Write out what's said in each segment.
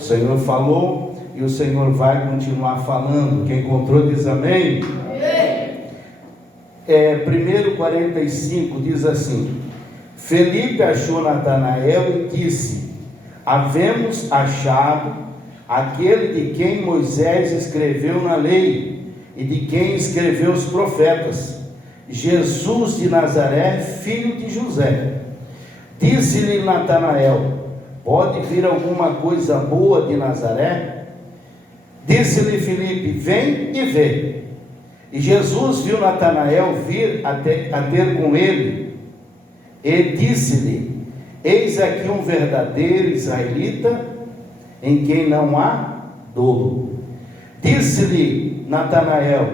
O Senhor falou e o Senhor vai continuar falando. Quem encontrou diz amém? Amém. 1:45 diz assim: Felipe achou Natanael e disse: havemos achado aquele de quem Moisés escreveu na lei e de quem escreveu os profetas, Jesus de Nazaré, filho de José. Disse-lhe Natanael: pode vir alguma coisa boa de Nazaré? Disse-lhe Felipe: vem e vê. E Jesus viu Natanael vir a ter com ele, e disse-lhe: eis aqui um verdadeiro israelita, em quem não há dolo. Disse-lhe Natanael: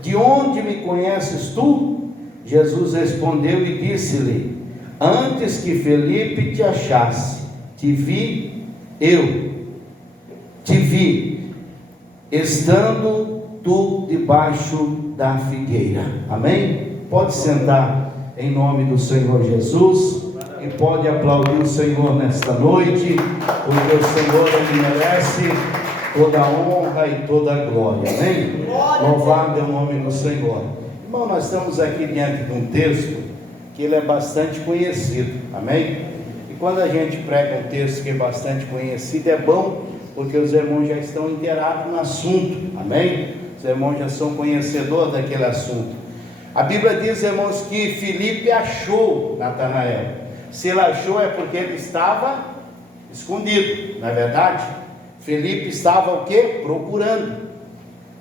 de onde me conheces tu? Jesus respondeu e disse-lhe: antes que Felipe te achasse, te vi, estando tu debaixo da figueira. Amém? Pode sentar em nome do Senhor Jesus e pode aplaudir o Senhor nesta noite, porque o Senhor Ele merece toda a honra e toda a glória. Amém? Louvado é o nome do Senhor. Irmão, nós estamos aqui diante de um texto que ele é bastante conhecido. Amém? E quando a gente prega um texto que é bastante conhecido, é bom, porque os irmãos já estão inteirados no assunto. Amém? Os irmãos já são conhecedores daquele assunto. A Bíblia diz, irmãos, que Felipe achou Natanael. Se ele achou é porque ele estava escondido, não é verdade? Felipe estava o quê? Procurando.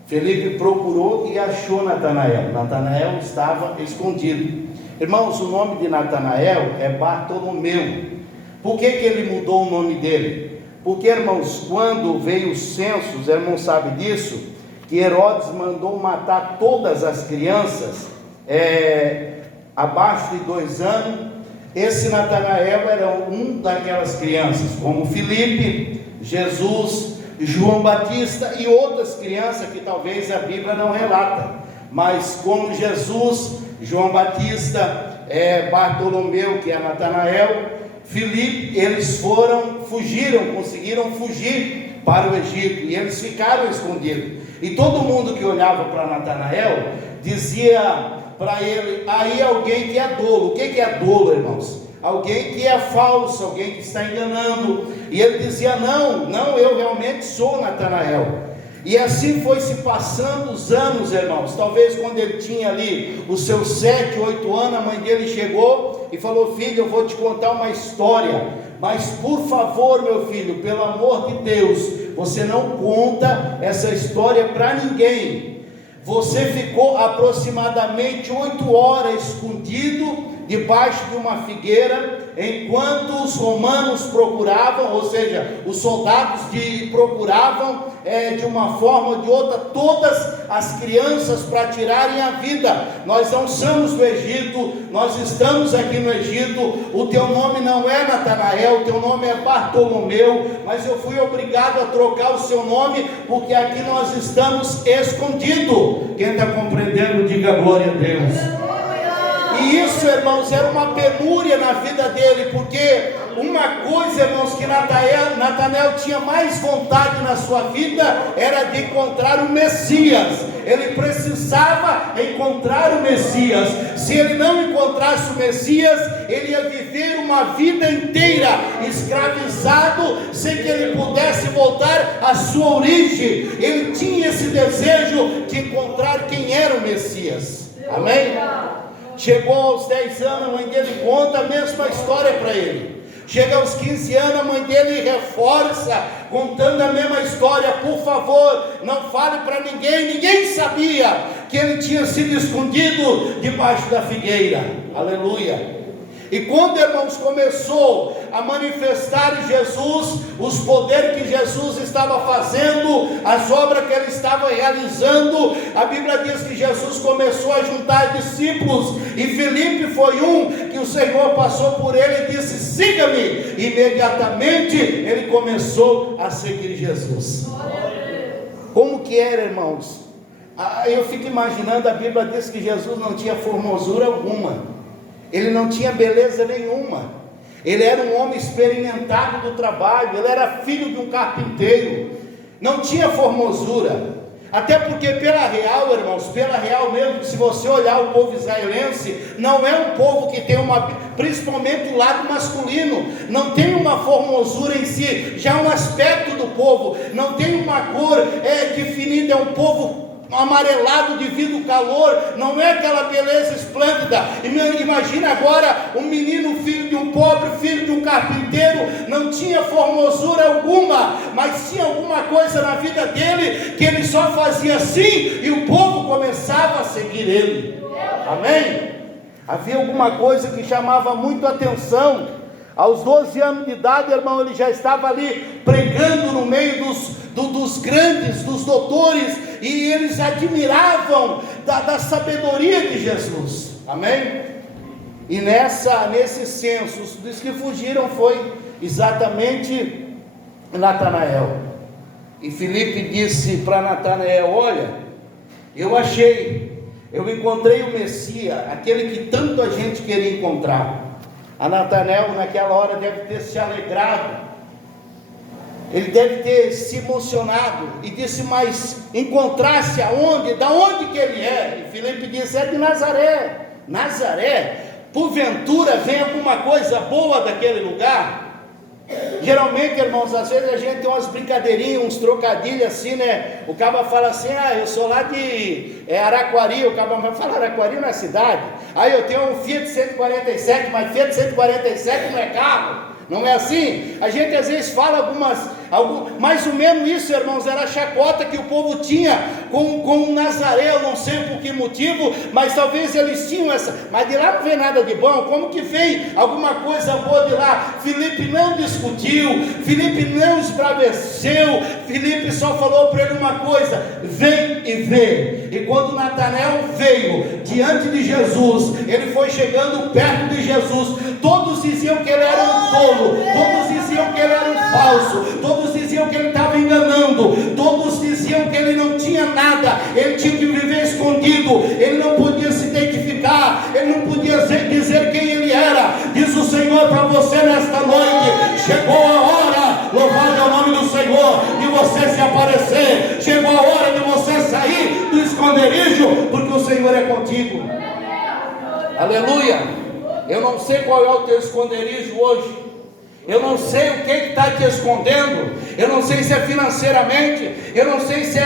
Felipe procurou e achou Natanael. Natanael estava escondido. Irmãos, o nome de Natanael é Bartolomeu. Por que ele mudou o nome dele? Porque, irmãos, quando veio o censo, os irmãos sabem disso, que Herodes mandou matar todas as crianças abaixo de 2 anos. Esse Natanael era um daquelas crianças, como Felipe, Jesus, João Batista e outras crianças que talvez a Bíblia não relata, mas como Jesus, João Batista, Bartolomeu, que é Natanael, Felipe, eles conseguiram fugir para o Egito, e eles ficaram escondidos, e todo mundo que olhava para Natanael, dizia para ele: aí alguém que é dolo. O que é dolo, irmãos? Alguém que é falso, alguém que está enganando. E ele dizia: não, eu realmente sou Natanael. E assim foi se passando os anos, irmãos. Talvez quando ele tinha ali os seus 7, 8 anos, a mãe dele chegou e falou: filho, eu vou te contar uma história, mas por favor, meu filho, pelo amor de Deus, você não conta essa história para ninguém. Você ficou aproximadamente 8 horas escondido debaixo de uma figueira, enquanto os romanos procuravam, ou seja, os soldados procuravam de uma forma ou de outra todas as crianças para tirarem a vida. Nós não somos do Egito, nós estamos aqui no Egito. O teu nome não é Natanael, o teu nome é Bartolomeu, mas eu fui obrigado a trocar o seu nome, porque aqui nós estamos escondidos. Quem está compreendendo, diga glória a Deus. E isso, irmãos, era uma penúria na vida dele, porque uma coisa, irmãos, que Natanael tinha mais vontade na sua vida era de encontrar o Messias. Ele precisava encontrar o Messias. Se ele não encontrasse o Messias, ele ia viver uma vida inteira escravizado, sem que ele pudesse voltar à sua origem. Ele tinha esse desejo de encontrar quem era o Messias. Amém? Chegou aos 10 anos, a mãe dele conta a mesma história para ele. Chega aos 15 anos, a mãe dele reforça, contando a mesma história. Por favor, não fale para ninguém. Ninguém sabia que ele tinha sido escondido debaixo da figueira. Aleluia. E quando, irmãos, começou a manifestar em Jesus os poderes que Jesus estava fazendo, as obras que ele estava realizando, a Bíblia diz que Jesus começou a juntar discípulos, e Felipe foi um que o Senhor passou por ele e disse: siga-me. Imediatamente ele começou a seguir Jesus. Como que era, irmãos? Eu fico imaginando, a Bíblia diz que Jesus não tinha formosura alguma, ele não tinha beleza nenhuma. Ele era um homem experimentado do trabalho, ele era filho de um carpinteiro, não tinha formosura, até porque pela real, irmãos, pela real mesmo, se você olhar o povo israelense, não é um povo que tem principalmente o lado masculino, não tem uma formosura em si, já um aspecto do povo, não tem uma cor definida, é um povo amarelado devido ao calor, não é aquela beleza esplêndida. Imagina agora um menino, filho de um pobre, filho de um carpinteiro, não tinha formosura alguma, mas tinha alguma coisa na vida dele, que ele só fazia assim, e o povo começava a seguir ele. Amém? Havia alguma coisa que chamava muito a atenção. Aos 12 anos de idade, irmão, ele já estava ali pregando no meio dos grandes, dos doutores, e eles admiravam da sabedoria de Jesus. Amém? E nesse censo, dos que fugiram foi exatamente Natanael. E Filipe disse para Natanael: olha, eu encontrei o Messias, aquele que tanto a gente queria encontrar. A Natanael naquela hora deve ter se alegrado, ele deve ter se emocionado, e disse: mas encontrasse aonde? Da onde que ele é? E Filipe disse: é de Nazaré. Nazaré? Porventura vem alguma coisa boa daquele lugar? Geralmente, irmãos, às vezes a gente tem umas brincadeirinhas, uns trocadilhos assim, né? O cara fala assim: eu sou lá de Araquari. O cara vai falar: Araquari não é cidade. Aí eu tenho um Fiat 147, mas Fiat 147 não é carro. Não é assim? A gente às vezes fala mais ou menos isso, irmãos, era a chacota que o povo tinha com Nazaré. Eu não sei por que motivo, mas talvez eles tinham essa, mas de lá não vem nada de bom. Como que vem alguma coisa boa de lá? Filipe não discutiu, Filipe não esbraveceu, Filipe só falou para ele uma coisa: vem e vê. E quando Natanael veio diante de Jesus, ele foi chegando perto de Jesus, todos diziam que ele era um tolo, todos diziam que ele era um falso, todos diziam que ele estava enganando, todos diziam que ele não tinha nada, ele tinha que viver escondido, ele não podia se identificar, ele não podia dizer quem ele era. Diz o Senhor para você nesta noite: chegou a hora, louvado é o nome do Senhor, de você se aparecer, chegou a hora de você sair do esconderijo, porque o Senhor é contigo. Aleluia. Eu não sei qual é o teu esconderijo hoje, eu não sei o que está te escondendo, eu não sei se é financeiramente, eu não sei se é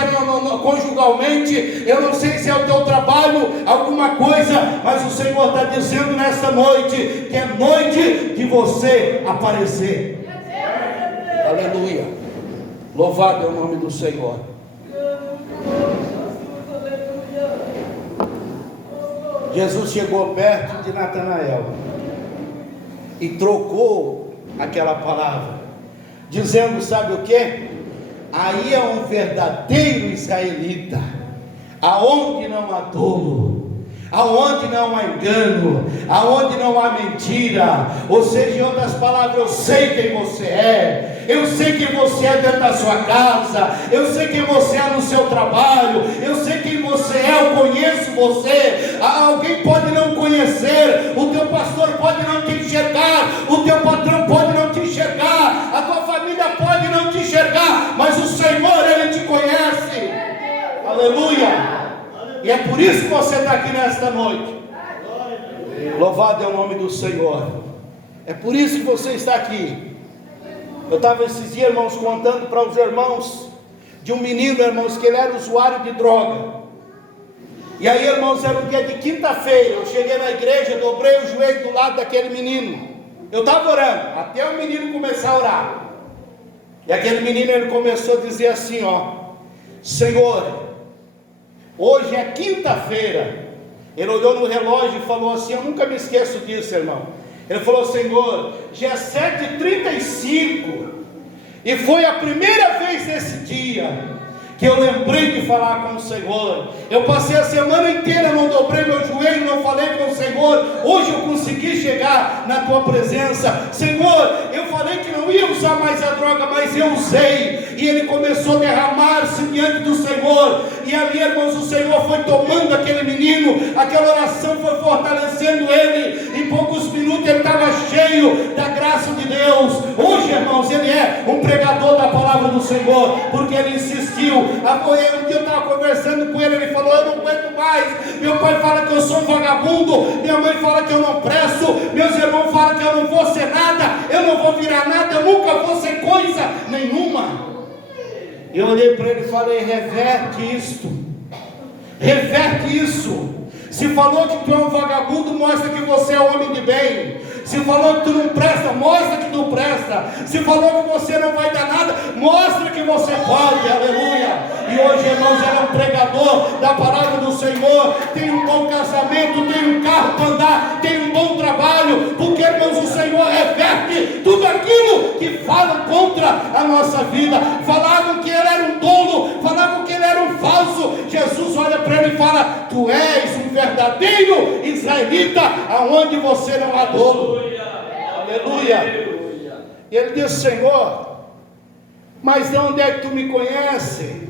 conjugalmente, eu não sei se é o teu trabalho, alguma coisa, mas o Senhor está dizendo nesta noite, que é noite de você aparecer. Aleluia, louvado é o nome do Senhor. Jesus chegou perto de Natanael e trocou aquela palavra, dizendo: sabe o que? Aí é um verdadeiro israelita, aonde não há dolo, aonde não há engano, aonde não há mentira. Ou seja, em outras palavras, eu sei quem você é, eu sei quem você é dentro da sua casa, eu sei quem você é no seu trabalho, eu sei quem você é, eu conheço você. Alguém pode não conhecer, o teu pastor pode não te enxergar, o teu patrão pode não te enxergar, a tua família pode não te enxergar, mas o Senhor, Ele te conhece. Aleluia. E é por isso que você está aqui nesta noite. Louvado é o nome do Senhor. É por isso que você está aqui. Eu estava esses dias, irmãos, contando para os irmãos de um menino, irmãos, que ele era usuário de droga. E aí, irmãos, era um dia de quinta-feira. Eu cheguei na igreja, dobrei o joelho do lado daquele menino. Eu estava orando, até o menino começar a orar. E aquele menino, ele começou a dizer assim, Senhor, hoje é quinta-feira. Ele olhou no relógio e falou assim, eu nunca me esqueço disso, irmão. Ele falou: Senhor, já é 7h35, e foi a primeira vez nesse dia que eu lembrei de falar com o Senhor. Eu passei a semana inteira, não dobrei meu joelho, não falei com o Senhor. Hoje eu consegui chegar na tua presença. Senhor, eu falei que não ia usar mais a droga, mas eu usei, e ele começou a derramar-se diante do Senhor. e ali, irmãos, o Senhor foi tomando aquele menino, aquela oração foi fortalecendo ele, em poucos minutos ele estava cheio da graça de Deus. Hoje, irmãos, ele é um pregador da palavra do Senhor, porque ele insistiu. Um dia eu estava conversando com ele, ele falou: eu não aguento mais, meu pai fala que eu sou um vagabundo, minha mãe fala que eu não presto, meus irmãos falam que eu não vou ser nada, eu não vou virar nada, eu nunca vou ser coisa nenhuma. Eu olhei para ele e falei: reverte isto, reverte isso. Se falou que tu é um vagabundo, mostra que você é homem de bem. Se falou que tu não presta, mostra que tu presta. Se falou que você não vai dar nada, mostra que você pode. Aleluia. E hoje, irmãos, ele é um pregador da palavra do Senhor, tem um bom casamento, tem um carro para andar, tem um bom trabalho, porque, irmãos, o Senhor reverte tudo aquilo que falam contra a nossa vida. Falavam que ele era um tolo, falavam que ele era um falso. Jesus olha para ele e fala: tu és um verdadeiro israelita, aonde você não há dolo. Aleluia. E ele disse: Senhor, mas de onde é que tu me conhece?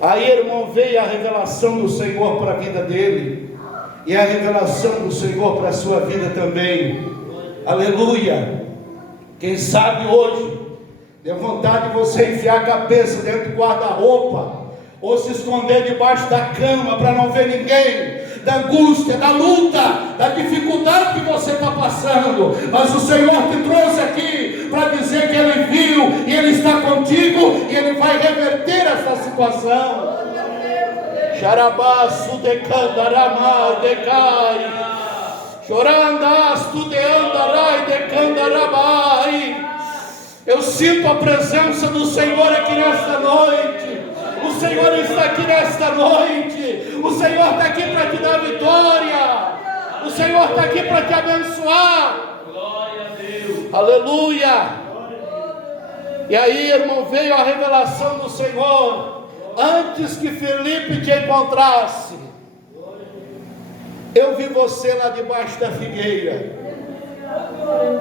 Aí, irmão, veio a revelação do Senhor para a vida dele, e a revelação do Senhor para a sua vida também. Aleluia. Quem sabe hoje deu vontade de você enfiar a cabeça dentro do guarda-roupa, ou se esconder debaixo da cama para não ver ninguém, da angústia, da luta, da dificuldade que você está passando. Mas o Senhor te trouxe aqui para dizer que Ele viu, e Ele está contigo, e Ele vai reverter essa situação. Xarabaço de candaramar de cai, chorandas tu de andarai de candarabai. Eu sinto a presença do Senhor aqui nesta noite. O Senhor está aqui nesta noite. O Senhor está aqui para te dar vitória. O Senhor está aqui para te abençoar. Glória a Deus. Aleluia. E aí, irmão, veio a revelação do Senhor. Antes que Felipe te encontrasse, eu vi você lá debaixo da figueira.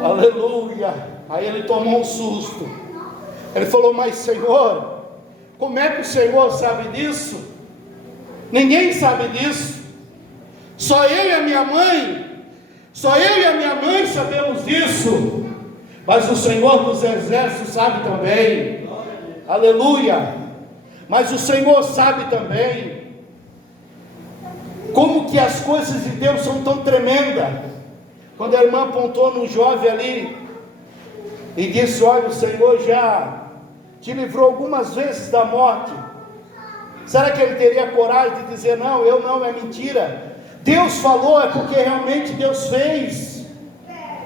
Aleluia. Aí ele tomou um susto. Ele falou: mas Senhor, como é que o Senhor sabe disso? Ninguém sabe disso. Só eu e a minha mãe. Só eu e a minha mãe sabemos disso. Mas o Senhor dos exércitos sabe também. Aleluia. Mas o Senhor sabe também como que as coisas de Deus são tão tremendas. Quando a irmã apontou num jovem ali e disse: olha, o Senhor já te livrou algumas vezes da morte. Será que ele teria coragem de dizer: não, eu não, é mentira? Deus falou, é porque realmente Deus fez.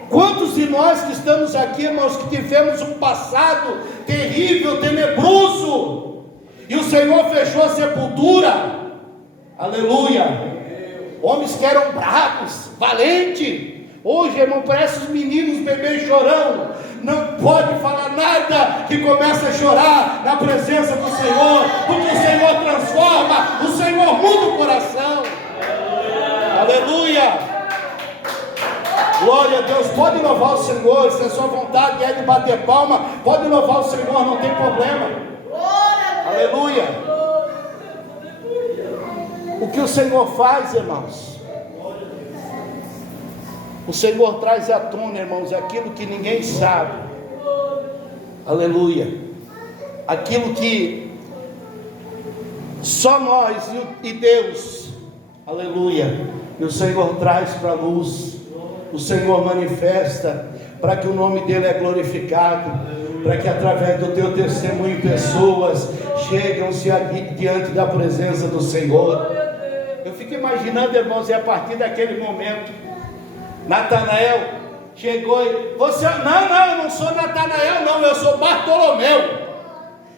Quantos de nós que estamos aqui, irmãos, que tivemos um passado terrível, tenebroso, e o Senhor fechou a sepultura? Aleluia. Homens que eram bravos, valentes. Hoje, irmão, parece os meninos bebês chorão. Não pode falar nada que começa a chorar na presença do Senhor, porque o Senhor transforma, o Senhor muda o coração. Aleluia. Glória a Deus. Pode louvar o Senhor, se a sua vontade é de bater palma, pode louvar o Senhor, não tem problema. Aleluia. O que o Senhor faz, irmãos? O Senhor traz à tona, irmãos, aquilo que ninguém sabe. Aleluia. Aquilo que só nós e Deus. Aleluia. E o Senhor traz para a luz. O Senhor manifesta para que o nome dele é glorificado, para que através do teu testemunho pessoas chegam-se diante da presença do Senhor. Eu fico imaginando, irmãos, e a partir daquele momento, Natanael chegou e: você, não, eu não sou Natanael, não, eu sou Bartolomeu.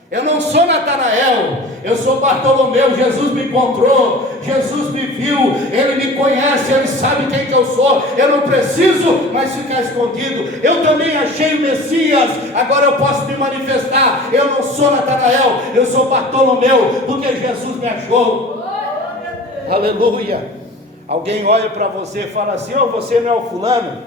Eu não sou Natanael, eu sou Bartolomeu. Jesus me encontrou, Jesus me viu, Ele me conhece, Ele sabe quem que eu sou. Eu não preciso mais ficar escondido. Eu também achei o Messias, agora eu posso me manifestar. Eu não sou Natanael, eu sou Bartolomeu, porque Jesus me achou. Aleluia. Alguém olha para você e fala assim: oh, você não é o fulano?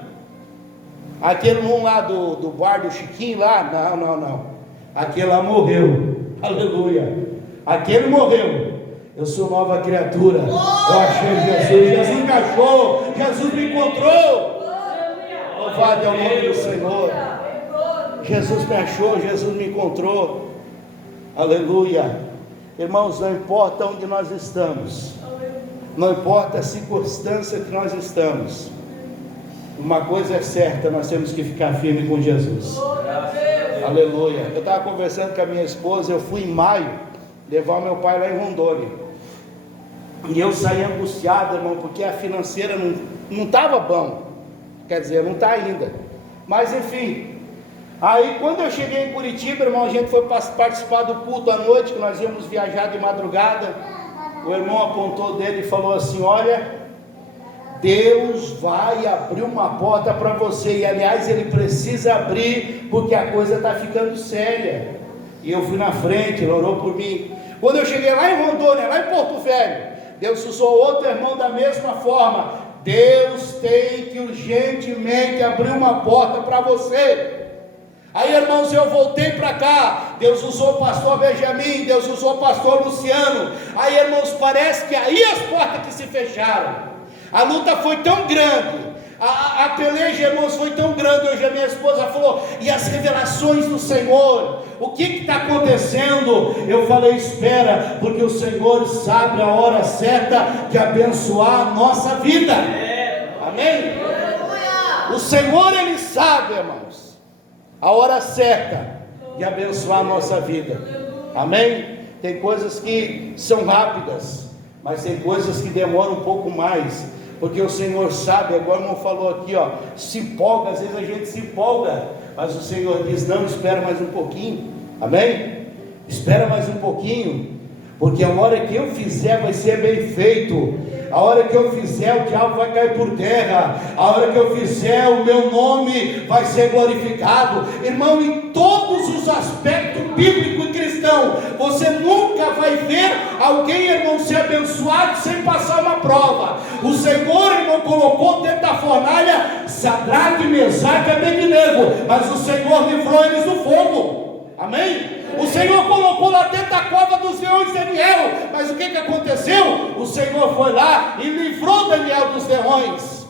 Aquele um lá do bar do Chiquinho lá? Não. Aquele lá morreu. Aleluia. Aquele morreu. Eu sou nova criatura. Eu achei Jesus. Jesus me achou. Jesus me encontrou. Louvado é o nome do Senhor. Jesus me achou. Jesus me encontrou. Aleluia. Irmãos, não importa onde nós estamos, não importa a circunstância que nós estamos, uma coisa é certa: nós temos que ficar firme com Jesus. Aleluia. Eu estava conversando com a minha esposa. Eu fui em maio levar o meu pai lá em Rondônia. E eu saí angustiado, irmão, porque a financeira não estava bom. Quer dizer, não está ainda. Mas enfim. Aí quando eu cheguei em Curitiba, irmão, a gente foi participar do culto à noite, que nós íamos viajar de madrugada. O irmão apontou dele e falou assim: olha, Deus vai abrir uma porta para você. E aliás, Ele precisa abrir, porque a coisa está ficando séria. E eu fui na frente, Ele orou por mim. Quando eu cheguei lá em Rondônia, lá em Porto Velho, Deus usou outro irmão da mesma forma. Deus tem que urgentemente abrir uma porta para você. Aí, irmãos, eu voltei para cá. Deus usou o pastor Benjamin, Deus usou o pastor Luciano. Aí, irmãos, parece que aí as portas que se fecharam. A luta foi tão grande, a peleja, irmãos, foi tão grande. Hoje a minha esposa falou: e as revelações do Senhor? O que está acontecendo? Eu falei: espera, porque o Senhor sabe a hora certa de abençoar a nossa vida. Amém? O Senhor, Ele sabe, irmãos, a hora certa de abençoar a nossa vida. Amém? Tem coisas que são rápidas, mas tem coisas que demoram um pouco mais, porque o Senhor sabe. Agora o irmão falou aqui, ó, se empolga. Às vezes a gente se empolga, mas o Senhor diz: não, espera mais um pouquinho. Amém? Espera mais um pouquinho, porque a hora que eu fizer vai ser bem feito. A hora que eu fizer, o diabo vai cair por terra. A hora que eu fizer, o meu nome vai ser glorificado. Irmão, em todos os aspectos bíblico e cristão, você nunca vai ver alguém, irmão, ser abençoado sem passar uma prova. O Senhor, irmão, colocou dentro da fornalha Sadraque, Mesaque e Abednego, mas o Senhor livrou eles do fogo. Amém? O Senhor colocou lá dentro da cova dos leões Daniel, mas o que aconteceu? O Senhor foi lá e livrou Daniel dos leões.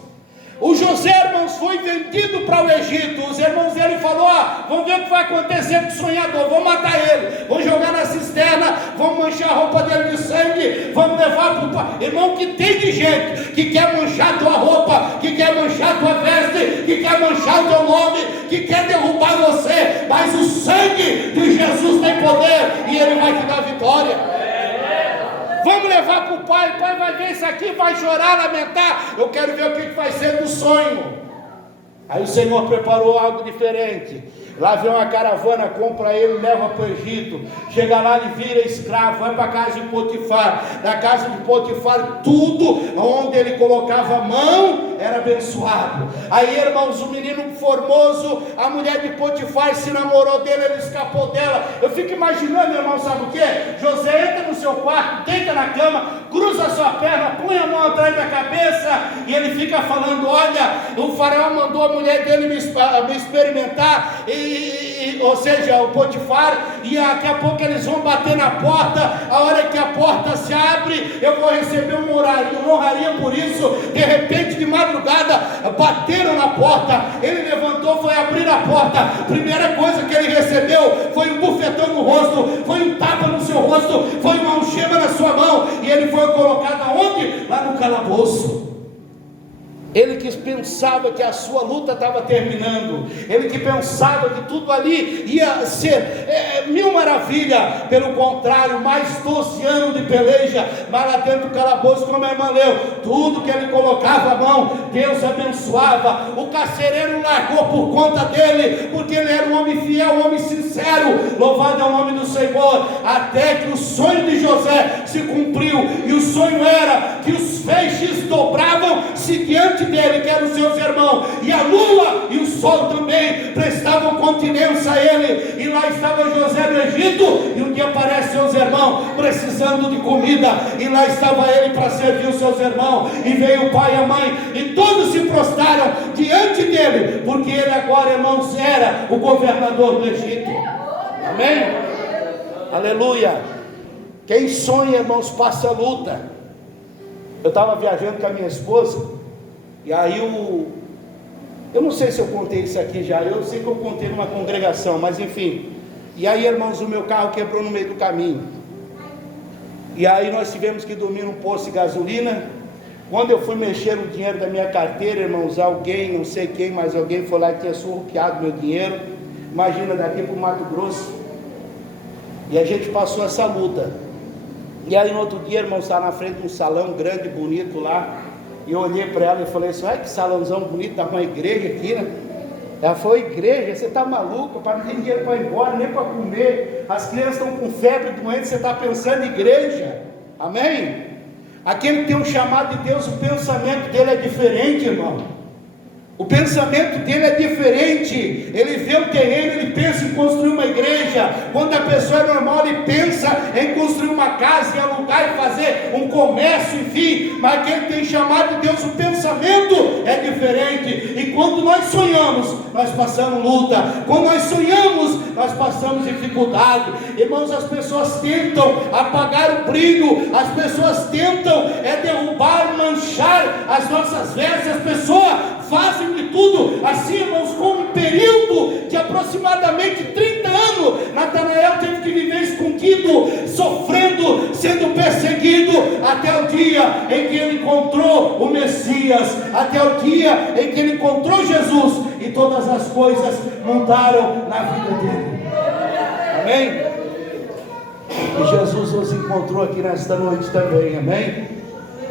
O José, irmãos, foi vendido para o Egito. Os irmãos dele falaram: vamos ver o que vai acontecer com o sonhador, vamos matar ele, vamos jogar na cisterna, vamos manchar a roupa dele de sangue, vamos levar para o pai. Irmão, que tem de gente que quer manchar tua roupa, que quer manchar tua veste, que quer manchar o teu nome, que quer derrubar você, mas o sangue de Jesus tem poder e Ele vai te dar vitória. Vamos levar para o pai vai ver isso aqui, vai chorar, lamentar. Eu quero ver o que vai ser do sonho. Aí o Senhor preparou algo diferente. Lá vem uma caravana, compra ele, leva para o Egito. Chega lá, ele vira escravo, vai para a casa de Potifar. Da casa de Potifar, tudo onde ele colocava a mão era abençoado. Aí, irmãos, o menino formoso, a mulher de Potifar se namorou dele, ele escapou dela. Eu fico imaginando, irmão, sabe o que? José entra no seu quarto, deita na cama, cruza a sua perna, põe a mão atrás da cabeça e ele fica falando: olha, o faraó mandou a mulher dele me experimentar, ou seja, o Potifar, e daqui a pouco eles vão bater na porta. A hora que a porta se abre, eu vou receber uma honraria por isso. De repente, de madrugada, bateram na porta, ele levantou, foi abrir a porta. A primeira coisa que ele recebeu foi um bufetão no rosto, foi um tapa no seu rosto, foi uma algema na sua mão, e ele foi colocado aonde? Lá no calabouço. Ele que pensava que a sua luta estava terminando, ele que pensava que tudo ali ia ser mil maravilha, pelo contrário, mais 12 anos de peleja, mas lá dentro do calabouço, como a irmã leu, tudo que ele colocava a mão, Deus abençoava. O carcereiro largou por conta dele, porque ele era um homem fiel, um homem sincero. Louvado é o nome do Senhor. Até que o sonho de José se cumpriu, e o sonho era que os feixes dobravam-se diante dele, que eram os seus irmãos, e a lua e o sol também prestavam continência a ele. E lá estava José no Egito, e um dia aparecem seus irmãos precisando de comida, e lá estava ele para servir os seus irmãos, e veio o pai e a mãe, e todos se prostraram diante dele, porque ele agora, irmãos, era o governador do Egito. Amém? Aleluia. Quem sonha, irmãos, passa luta. Eu estava viajando com a minha esposa, e aí eu não sei se eu contei isso aqui já, eu sei que eu contei numa congregação, mas enfim. E aí, irmãos, o meu carro quebrou no meio do caminho. E aí nós tivemos que dormir num posto de gasolina. Quando eu fui mexer o dinheiro da minha carteira, irmãos, alguém, não sei quem, mas alguém foi lá e tinha surrupiado meu dinheiro. Imagina, daqui para o Mato Grosso. E a gente passou essa luta. E aí no outro dia, irmãos, estava na frente de um salão grande, bonito lá. E eu olhei para ela e falei assim: olha que salãozão bonito, está com uma igreja aqui, né? Ela falou: igreja? Você está maluco? Para não ter dinheiro para ir embora, nem para comer. As crianças estão com febre, doentes, você está pensando em igreja? Amém? Aquele que tem um chamado de Deus, o pensamento dele é diferente, irmão. O pensamento dele é diferente. Ele vê o terreno, ele pensa em construir uma igreja. Quando a pessoa é normal, ele pensa em construir uma casa, em alugar e fazer um comércio, enfim. Mas aquele que tem chamado de Deus, o pensamento é diferente. E quando nós sonhamos, nós passamos luta. Quando nós sonhamos, nós passamos dificuldade. Irmãos, as pessoas tentam apagar o brilho, as pessoas tentam derrubar, manchar as nossas vestes. As pessoas fazem de tudo, assim, irmãos, com um período de aproximadamente 30 anos, Natanael teve que viver escondido, sofrendo, sendo perseguido, até o dia em que ele encontrou o Messias, até o dia em que ele encontrou Jesus, e todas as coisas mudaram na vida dele. Amém? E Jesus nos encontrou aqui nesta noite também, amém?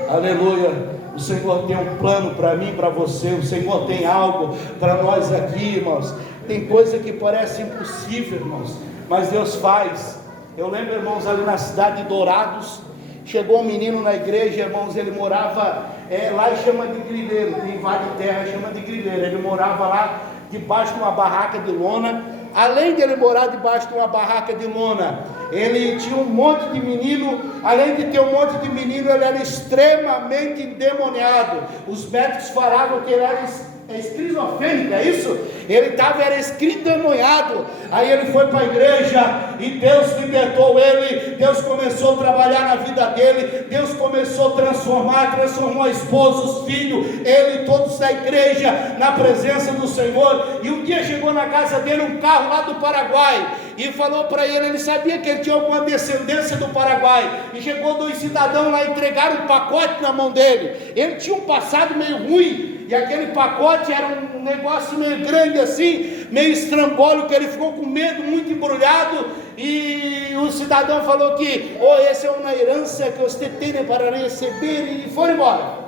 Aleluia. O Senhor tem um plano para mim, para você. O Senhor tem algo para nós aqui, irmãos. Tem coisa que parece impossível, irmãos, mas Deus faz. Eu lembro, irmãos, ali na cidade de Dourados, chegou um menino na igreja, irmãos, ele morava lá e chama de grileiro, tem vale terra, chama de grileiro. Ele morava lá debaixo de uma barraca de lona. Além de ele morar debaixo de uma barraca de lona, ele tinha um monte de menino. Além de ter um monte de menino, ele era extremamente endemoniado. Os médicos falavam que ele era esquizofrênico, é isso? Ele era endemoniado. Aí ele foi para a igreja e Deus libertou ele. Deus começou a trabalhar na vida dele. Deus começou a transformou a esposa, os filhos, ele, todos da igreja, na presença do Senhor. E um dia chegou na casa dele um carro lá do Paraguai e falou para ele sabia que ele tinha alguma descendência do Paraguai, e chegou 2 cidadãos lá, entregaram um pacote na mão dele. Ele tinha um passado meio ruim, e aquele pacote era um negócio meio grande assim, meio estrambólico. Ele ficou com medo, muito embrulhado, e o cidadão falou que essa é uma herança que você tem para receber, e foi embora.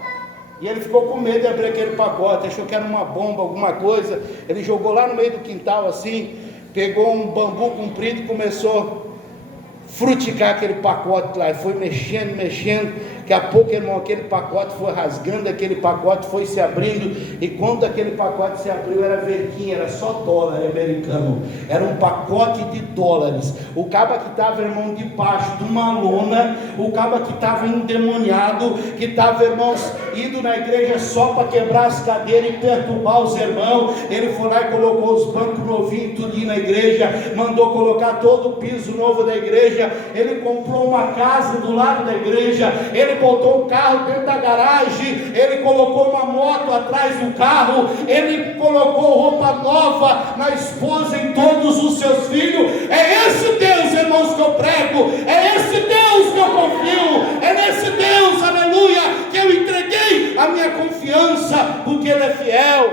E ele ficou com medo de abrir aquele pacote, achou que era uma bomba, alguma coisa. Ele jogou lá no meio do quintal assim, pegou um bambu comprido e começou a fruticar aquele pacote lá, e foi mexendo, daqui a pouco, irmão, aquele pacote foi rasgando, aquele pacote foi se abrindo, e quando aquele pacote se abriu, era verdinho, era só dólar americano, era um pacote de dólares. O caba que estava, irmão, debaixo de uma lona, o caba que estava endemoniado, que estava, irmãos, indo na igreja só para quebrar as cadeiras e perturbar os irmãos, ele foi lá e colocou os bancos novinhos, tudo na igreja, mandou colocar todo o piso novo da igreja, ele comprou uma casa do lado da igreja, ele botou um carro dentro da garagem, ele colocou uma moto atrás do carro, ele colocou roupa nova na esposa, em todos os seus filhos. É esse Deus, irmãos, que eu prego, é esse Deus que eu confio, é nesse Deus, aleluia, que eu entreguei a minha confiança, porque Ele é fiel.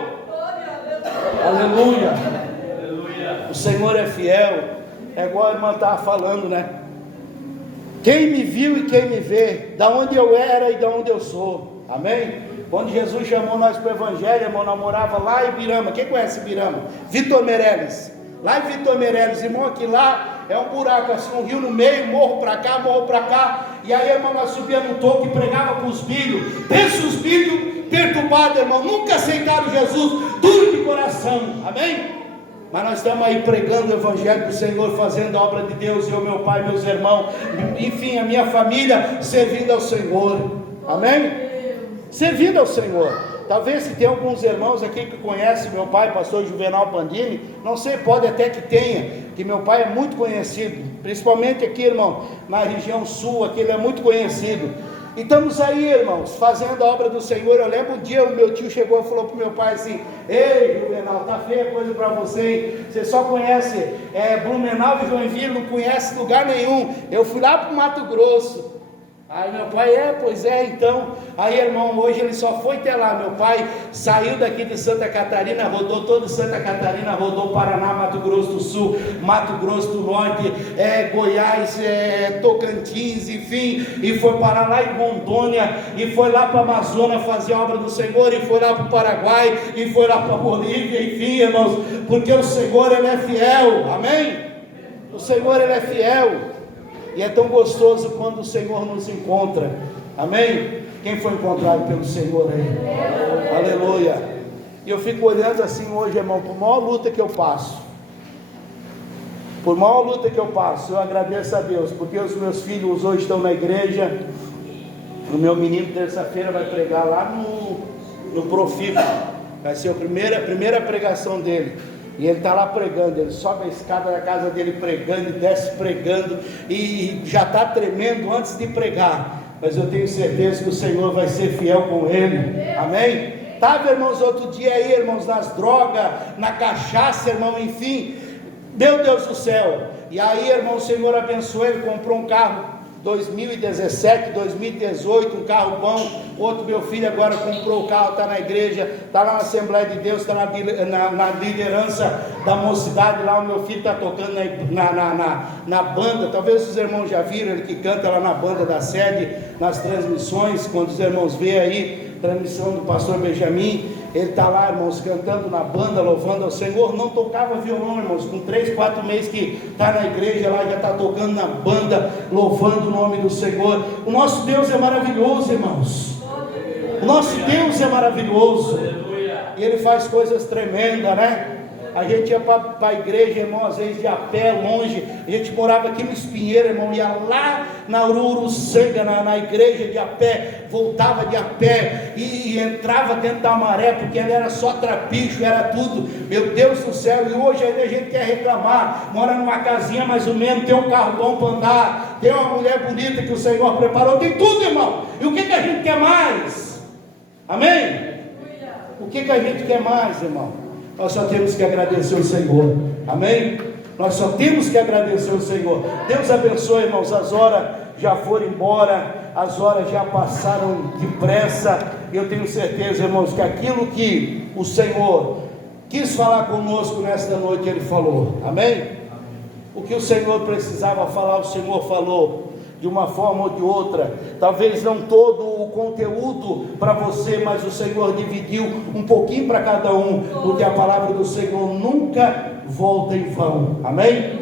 Aleluia. O Senhor é fiel. É igual a irmã estava falando, né? Quem me viu e quem me vê, da onde eu era e da onde eu sou, amém? Quando Jesus chamou nós para o Evangelho, irmão, nós morava lá em Ibirama. Quem conhece Ibirama? Vitor Meirelles, lá em Vitor Meirelles, irmão, aqui lá é um buraco assim, um rio no meio, morro para cá, e aí, irmão, nós subíamos no topo e pregava para os filhos. Pensa os filhos perturbados, irmão, nunca aceitaram Jesus, duro de coração, amém? Mas nós estamos aí pregando o Evangelho do Senhor, fazendo a obra de Deus, eu, meu pai, meus irmãos, enfim, a minha família, servindo ao Senhor, amém? Servindo ao Senhor. Talvez se tem alguns irmãos aqui que conhecem meu pai, pastor Juvenal Pandini, não sei, pode até que tenha, que meu pai é muito conhecido, principalmente aqui, irmão, na região sul, aqui ele é muito conhecido. E estamos aí, irmãos, fazendo a obra do Senhor. Eu lembro um dia o meu tio chegou e falou para o meu pai assim: ei, Juvenal, tá feia coisa para você, hein? Você só conhece Blumenau e Joinville, não conhece lugar nenhum. Eu fui lá para o Mato Grosso. Aí meu pai, pois é, então. Aí, irmão, hoje ele só foi até lá. Meu pai saiu daqui de Santa Catarina, rodou toda Santa Catarina, rodou Paraná, Mato Grosso do Sul, Mato Grosso do Norte, Goiás, Tocantins, enfim, e foi parar lá em Rondônia, e foi lá para a Amazônia fazer a obra do Senhor, e foi lá para o Paraguai, e foi lá para a Bolívia, enfim, irmãos, porque o Senhor, Ele é fiel, amém? O Senhor, Ele é fiel. E é tão gostoso quando o Senhor nos encontra, amém? Quem foi encontrado pelo Senhor aí? Aleluia. E eu fico olhando assim hoje, irmão, por maior luta que eu passo, eu agradeço a Deus, porque os meus filhos hoje estão na igreja. O meu menino terça-feira vai pregar lá no Profib, vai ser a primeira pregação dele. E ele está lá pregando, ele sobe a escada da casa dele pregando, e desce pregando, e já está tremendo antes de pregar, mas eu tenho certeza que o Senhor vai ser fiel com ele, amém? Estava, irmãos, outro dia aí, irmãos, nas drogas, na cachaça, irmão, enfim, meu Deus do céu. E aí, irmão, o Senhor abençoou ele, comprou um carro 2017, 2018, um carro bom. Outro meu filho agora comprou o carro, está na igreja, está lá na Assembleia de Deus, está na liderança da mocidade. Lá o meu filho está tocando na banda. Talvez os irmãos já viram ele que canta lá na banda da sede, nas transmissões, quando os irmãos vê aí transmissão do pastor Benjamin, ele está lá, irmãos, cantando na banda, louvando ao Senhor. Não tocava violão, irmãos, com 3, 4 meses que está na igreja lá, já está tocando na banda, louvando o nome do Senhor. O nosso Deus é maravilhoso, irmãos, o nosso Deus é maravilhoso, e Ele faz coisas tremendas, né? A gente ia para a igreja, irmão, às vezes de a pé, longe. A gente morava aqui no Espinheiro, irmão, ia lá na Uruçanga, na igreja de a pé, voltava de a pé e entrava dentro da maré, porque ela era só trapicho, era tudo, meu Deus do céu. E hoje ainda a gente quer reclamar, mora numa casinha mais ou menos, tem um carro bom para andar, tem uma mulher bonita que o Senhor preparou, tem tudo, irmão. E o que a gente quer mais? Amém? O que a gente quer mais, irmão? Nós só temos que agradecer o Senhor, amém? Nós só temos que agradecer o Senhor. Deus abençoe, irmãos. As horas já foram embora, as horas já passaram depressa. Eu tenho certeza, irmãos, que aquilo que o Senhor quis falar conosco nesta noite, Ele falou, amém? O que o Senhor precisava falar, o Senhor falou, de uma forma ou de outra. Talvez não todo o conteúdo para você, mas o Senhor dividiu um pouquinho para cada um, porque a palavra do Senhor nunca volta em vão, amém?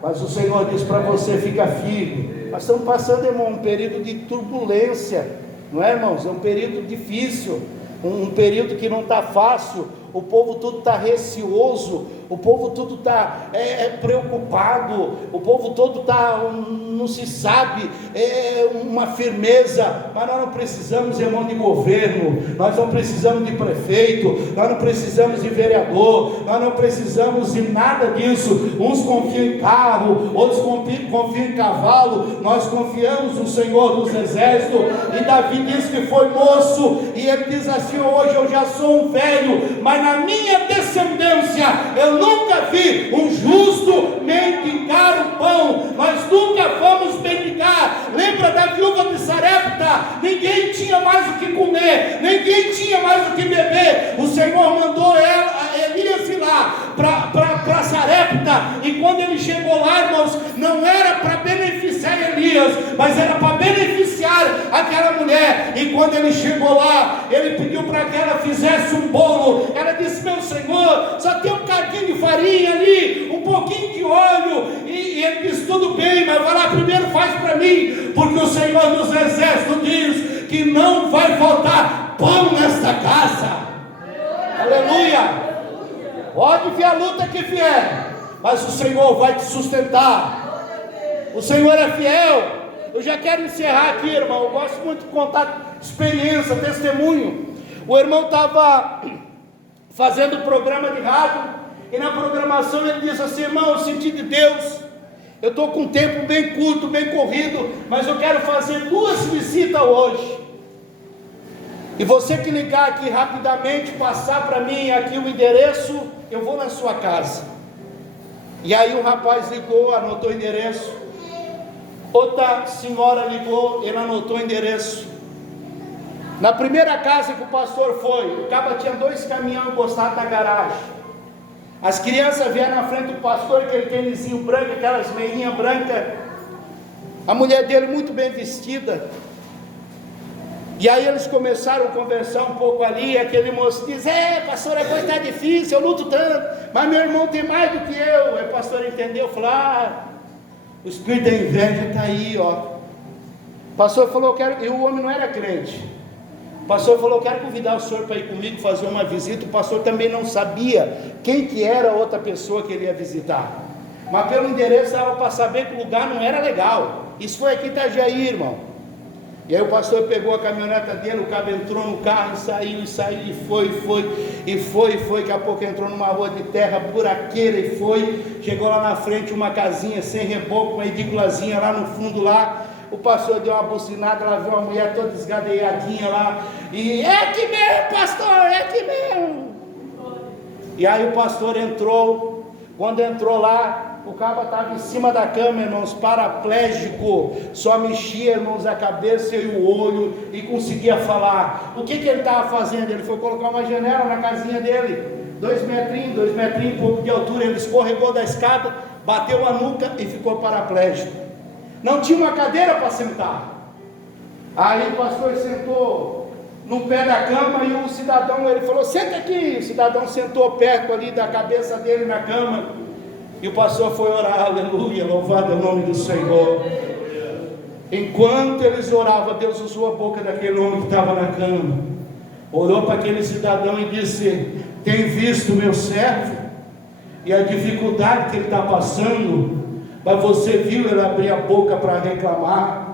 Mas o Senhor diz para você: fica firme. Nós estamos passando, irmão, um período de turbulência, não é, irmãos? É um período difícil, um período que não está fácil. O povo tudo está receoso, o povo tudo está preocupado, o povo todo está, não se sabe, uma firmeza. Mas nós não precisamos, irmão, de governo, nós não precisamos de prefeito, nós não precisamos de vereador, nós não precisamos de nada disso. Uns confiam em carro, outros confiam em cavalo, nós confiamos no Senhor dos Exércitos. E Davi disse que foi moço, e ele diz assim: hoje eu já sou um velho, mas na minha descendência eu nunca vi um justo mendigar o pão. Nós nunca vamos mendigar. Lembra da viúva de Sarepta? Ninguém tinha mais o que comer, ninguém tinha mais o que beber. O Senhor mandou Elias ir lá para Sarepta, e quando ele chegou lá, irmãos, não era para beneficiar Elias, mas era para beneficiar aquela mulher. E quando ele chegou lá, ele pediu para que ela fizesse um bolo. Ela disse: meu Senhor, só tem um cadinho de farinha ali, um pouquinho de óleo. E ele disse: tudo bem, mas vai lá primeiro, faz para mim, porque o Senhor dos Exércitos diz que não vai faltar pão nesta casa. Aleluia. Pode vir a luta que vier, mas o Senhor vai te sustentar. O Senhor é fiel. Eu já quero encerrar aqui, irmão. Eu gosto muito de contar experiência, testemunho. O irmão estava fazendo programa de rádio, E na programação ele disse assim: irmão, eu senti de Deus, eu estou com um tempo bem curto, bem corrido, mas eu quero fazer 2 visitas hoje. E você que ligar aqui rapidamente, passar para mim aqui o endereço, eu vou na sua casa. E aí o rapaz ligou, anotou o endereço. Outra senhora ligou, ele anotou o endereço. Na primeira casa que o pastor foi, o caba tinha 2 caminhões encostados na garagem. As crianças vieram na frente do pastor, aquele tênisinho branco, aquelas meinhas brancas. A mulher dele muito bem vestida. E aí eles começaram a conversar um pouco ali, e aquele moço diz: pastor, a coisa está difícil, eu luto tanto, mas meu irmão tem mais do que eu. Aí o pastor entendeu, falou: o espírito da inveja está aí, ó. O pastor falou: e o homem não era crente. O pastor falou: quero convidar o senhor para ir comigo fazer uma visita. O pastor também não sabia quem que era a outra pessoa que ele ia visitar, mas pelo endereço dava para saber que o lugar não era legal. Isso foi aqui em Itajaí, irmão. E aí o pastor pegou a caminhoneta dele, o cabo entrou no carro e saiu, e foi, daqui a pouco entrou numa rua de terra buraqueira e chegou lá na frente uma casinha sem reboco, uma edículazinha lá no fundo lá. O pastor deu uma bucinada, ela viu uma mulher toda esgadeiadinha lá, e é aqui mesmo, pastor, é aqui mesmo. E aí o pastor entrou. Quando entrou lá, o cabo estava em cima da cama, irmãos, paraplégico, só mexia, irmãos, a cabeça e o olho, e conseguia falar. O que ele estava fazendo? Ele foi colocar uma janela na casinha dele, 2 metrinhos, pouco de altura. Ele escorregou da escada, bateu a nuca e ficou paraplégico. Não tinha uma cadeira para sentar. Aí o pastor sentou no pé da cama, e o cidadão, ele falou: senta aqui. O cidadão sentou perto ali da cabeça dele na cama, e o pastor foi orar. Aleluia, louvado é o nome do Senhor. Enquanto eles oravam, Deus usou a boca daquele homem que estava na cama, olhou para aquele cidadão e disse: tem visto meu servo e a dificuldade que ele está passando? Mas você viu ele abrir a boca para reclamar?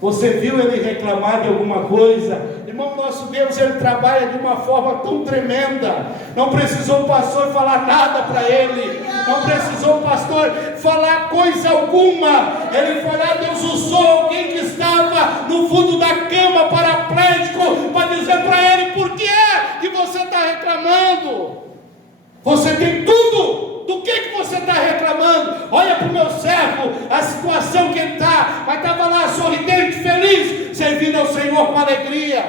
Você viu ele reclamar de alguma coisa? Irmão, nosso Deus, ele trabalha de uma forma tão tremenda. Não precisou o pastor falar nada para ele, não precisou o pastor falar coisa alguma. Ele foi lá, Deus usou alguém que estava no fundo da cama, paraplégico, para dizer para ele: por que é que você está reclamando? Você tem tudo. Do que você está reclamando? Olha para o meu servo, a situação que ele está, mas estava lá sorridente, feliz, servindo ao Senhor com alegria.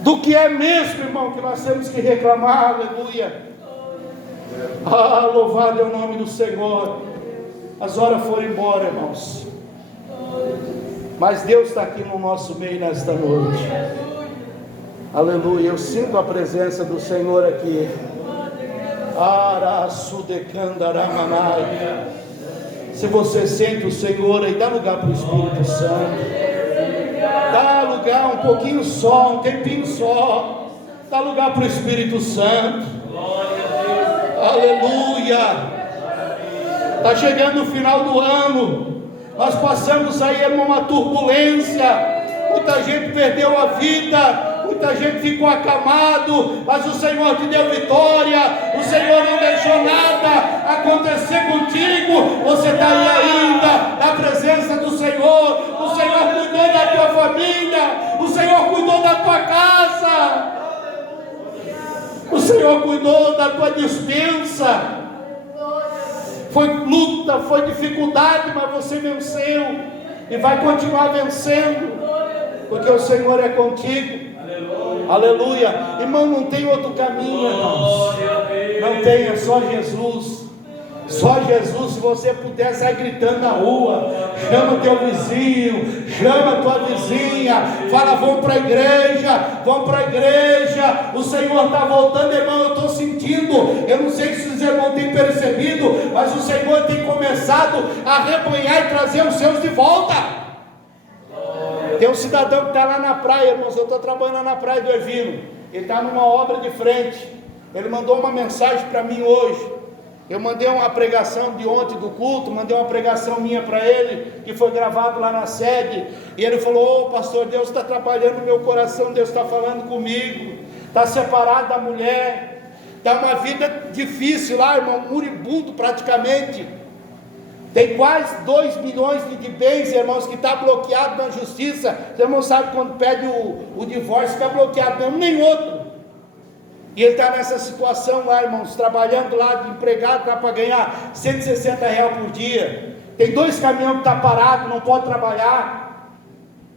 Do que é mesmo, irmão, que nós temos que reclamar? Aleluia. Louvado é o nome do Senhor. As horas foram embora, irmãos, mas Deus está aqui no nosso meio nesta noite. Aleluia. Eu sinto a presença do Senhor aqui. Se você sente o Senhor aí, dá lugar para o Espírito Santo. Dá lugar um pouquinho só, um tempinho só. Dá lugar para o Espírito Santo. Aleluia. Está chegando o final do ano. Nós passamos aí uma turbulência. Muita gente perdeu a vida. Muita gente ficou acamado, mas o Senhor te deu vitória. O Senhor não deixou nada acontecer contigo. Você está aí ainda na presença do Senhor. O Senhor cuidou da tua família, o Senhor cuidou da tua casa, o Senhor cuidou da tua dispensa. Foi luta, foi dificuldade, mas você venceu e vai continuar vencendo, porque o Senhor é contigo. Aleluia. Irmão, não tem outro caminho, irmãos. Não tem, é só Jesus. Só Jesus. Se você puder, sai gritando na rua, chama teu vizinho, chama tua vizinha, fala: vamos para a igreja, vamos para a igreja. O Senhor está voltando, irmão. Eu estou sentindo, eu não sei se os irmãos têm percebido, mas o Senhor tem começado a rebanhar e trazer os seus de volta. Tem um cidadão que está lá na praia, irmãos. Eu estou trabalhando na praia do Ervino. Ele está numa obra de frente. Ele mandou uma mensagem para mim hoje. Eu mandei uma pregação de ontem do culto, mandei uma pregação minha para ele, que foi gravado lá na sede. E ele falou: pastor, Deus está trabalhando no meu coração, Deus está falando comigo. Está separado da mulher, está uma vida difícil lá, irmão, moribundo praticamente. Tem quase 2 milhões de bens, irmãos, que está bloqueado na justiça. Os irmãos sabem quando pede o divórcio, fica bloqueado, não, nem outro. E ele está nessa situação lá, irmãos, trabalhando lá de empregado para ganhar R$160 por dia. Tem 2 caminhões que estão parados, não pode trabalhar.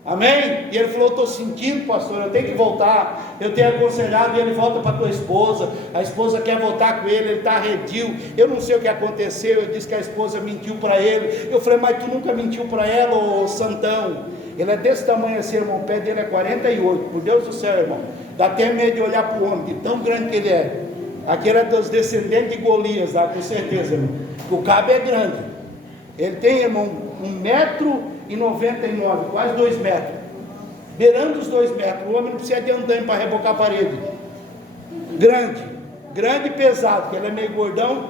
Amém? E ele falou: estou sentindo, pastor, eu tenho que voltar. Eu tenho aconselhado, e ele volta para a tua esposa. A esposa quer voltar com ele está arredio. Eu não sei o que aconteceu. Eu disse que a esposa mentiu para ele. Eu falei: mas tu nunca mentiu para ela, ô santão? Ele é desse tamanho assim, irmão. O pé dele é 48. Por Deus do céu, irmão, dá até medo de olhar para o homem, de tão grande que ele é. Aquele é dos descendentes de Golias, lá, com certeza, irmão. O cabo é grande. Ele tem, irmão, 1,99 m, quase 2 metros, beirando os 2 metros. O homem não precisa de andaime para rebocar a parede. Grande e pesado, porque ele é meio gordão.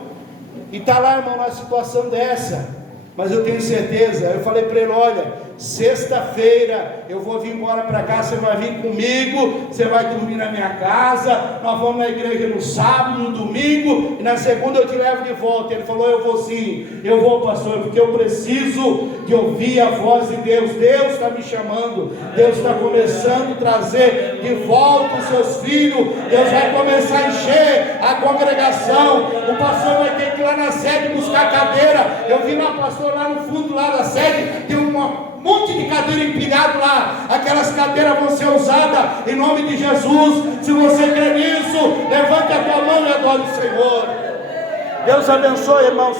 E está lá, irmão, numa situação dessa. Mas eu tenho certeza, eu falei para ele: olha, sexta-feira eu vou vir embora para cá, você vai vir comigo, você vai dormir na minha casa, nós vamos na igreja no sábado, no domingo, e na segunda eu te levo de volta. Ele falou: eu vou sim, eu vou, pastor, porque eu preciso de ouvir a voz de Deus. Deus está me chamando, Deus está começando a trazer de volta os seus filhos, Deus vai começar a encher a congregação. O pastor vai ter que ir lá na sede buscar cadeira. Eu vi lá, pastor, lá no fundo lá da sede, tem um monte de cadeira empilhado lá. Aquelas cadeiras vão ser usadas em nome de Jesus. Se você crê nisso, levante a tua mão e adore o Senhor. Deus abençoe, irmãos.